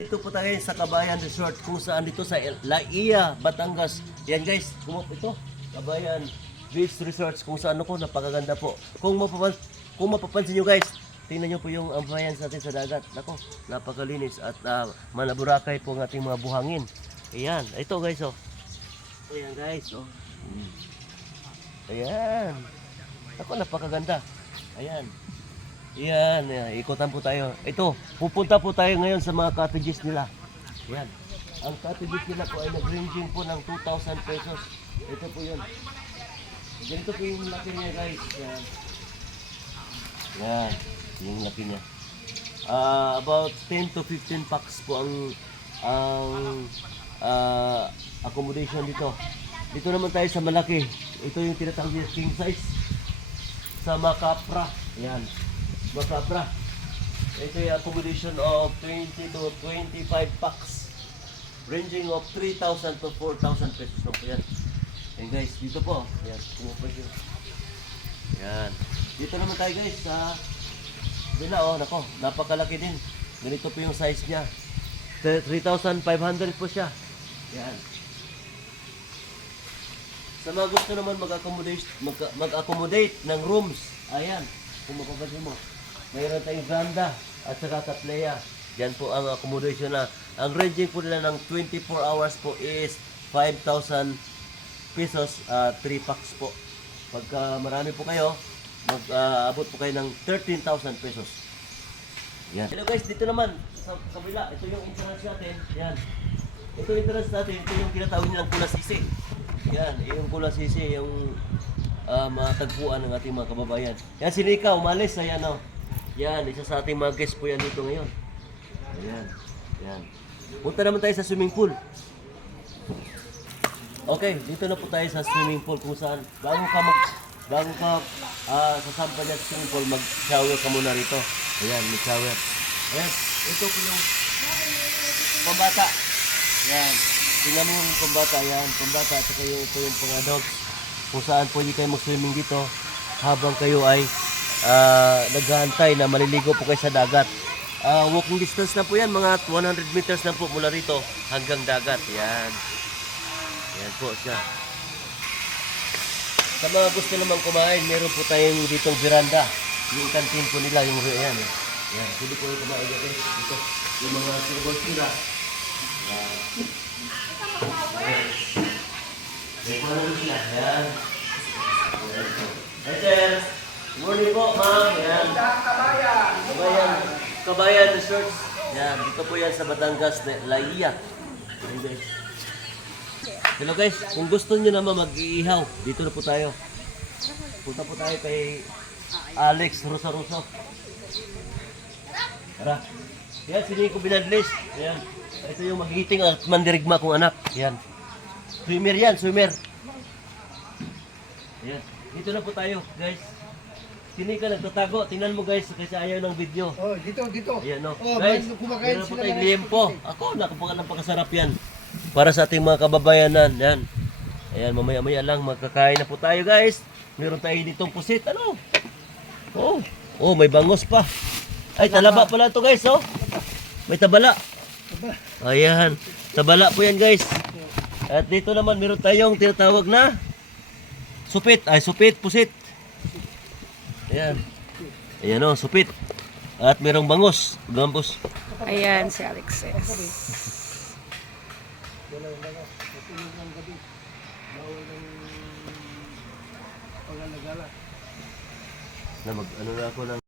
Ito po tayo sa Kabayan Resort kung saan dito sa Laia, Batangas. Yan guys, ito, Kabayan Beach Resorts kung saan ako, napakaganda po. Kung mapapansin nyo guys, tingnan nyo po yung ambience natin sa dagat. Nako, napakalinis at malaburakay po ang ating mga buhangin. Ayan, ito guys oh. Ayan guys oh. Ayan. Ako, napakaganda. Ayan. Yan, ikutan po tayo. Ito, pupunta po tayo ngayon sa mga cottages nila. Yan. Ang cottages nila po ay nag-ranging po ng 2,000 pesos. Ito po yun. Ganito po yung laki niya guys. Yan. Yan. Yung laki niya. About 10 to 15 packs po ang accommodation dito. Dito naman tayo sa malaki. Ito yung tinatawag niya king size. Sa Macapra. Yan. Macapra. Ito yung accommodation of 20 to 25 packs. Ranging of 3,000 to 4,000 pesos. So, yan. Yan guys, dito po. Yan. Yan. Dito naman tayo guys sa Bila, oh, nako, napakalaki din. Ganito po yung size niya. 3,500 po siya. Yan. Sa mga gusto naman mag-accommodate ng rooms. Ayan, kung mapapansin mo. Mayroon tayong veranda at saka kaplaya. Yan po ang accommodation na. Ang ranging po nila ng 24 hours po is 5,000 pesos, 3 packs po. Pagka marami po kayo, mag-abot po kayo ng 13,000 pesos. Yan. Hello guys, dito naman sa kabila, ito yung entrance natin. Yan. Ito yung entrance natin, ito yung tinatawag nilang Kulasisi. Yan, yung Kulasisi, yung mga tagpuan ng ating mga kababayan. Yan, si Nika, umalis. Ayan o. Yan, isa sa ating mga guest po yan dito ngayon. Ayan. Yan. Punta naman tayo sa swimming pool. Okay, dito na po tayo sa swimming pool kung saan bago ka sasampa niya sa swimming pool, mag-shower ka muna rito. Ayan, mag-shower. Ayan, ito po yung pambata. Ayan, tingnan mo yung pambata. Ayan, pambata at saka ito yung mga dogs. Kung saan pwede kayo mag-swimming dito habang kayo ay naghahantay na maliligo po kayo sa dagat. Walking distance na po yan, mga 100 meters na po mula rito hanggang dagat. Yan. Yan po siya. Sa mga gusto naman kumain, meron po tayong ditong veranda. Yung canteen po nila, yung yan. Yan, pwede po yung kumain dito. Ito, yung mga silver sila. Yan. Yan. Hey sir, good morning po ma'am. Yan. Kabayan Resorts. Yan, dito po yan sa Batangas, Laia. Yan guys. Hello guys, kung gusto nyo naman mag-iihaw, dito na po tayo. Punta po tayo kay Alex Rosaroso. Tara. Yan, si Nico Binadlis. Yan. Ito yung magigiting at mandirigma kong anak. Yan. Swimmer yan, swimmer. Ayan. Dito na po tayo, guys. Sini ka nagtatago. Tingnan mo guys, kasi ayaw ng video. Oh, dito. Ayan no. Oh, Guys, kumakain dito na po sila tayong mga liempo. Ako, napakasarap yan. Para sa ating mga kababayanan. Yan. Ayan, mamaya-maya lang magkakain na po tayo guys. Meron tayo ditong pusit. Ano? Oh, may bangos pa. Ay, talaba pala ito guys, oh. May tabala. Ayan. Tabala po yan guys. At dito naman meron tayong tinatawag na supit. Ay, supit, pusit. Ayan. Ayan o, supit. At merong bangos. Gambos. Ayan si Alexis. Na ano na ako ng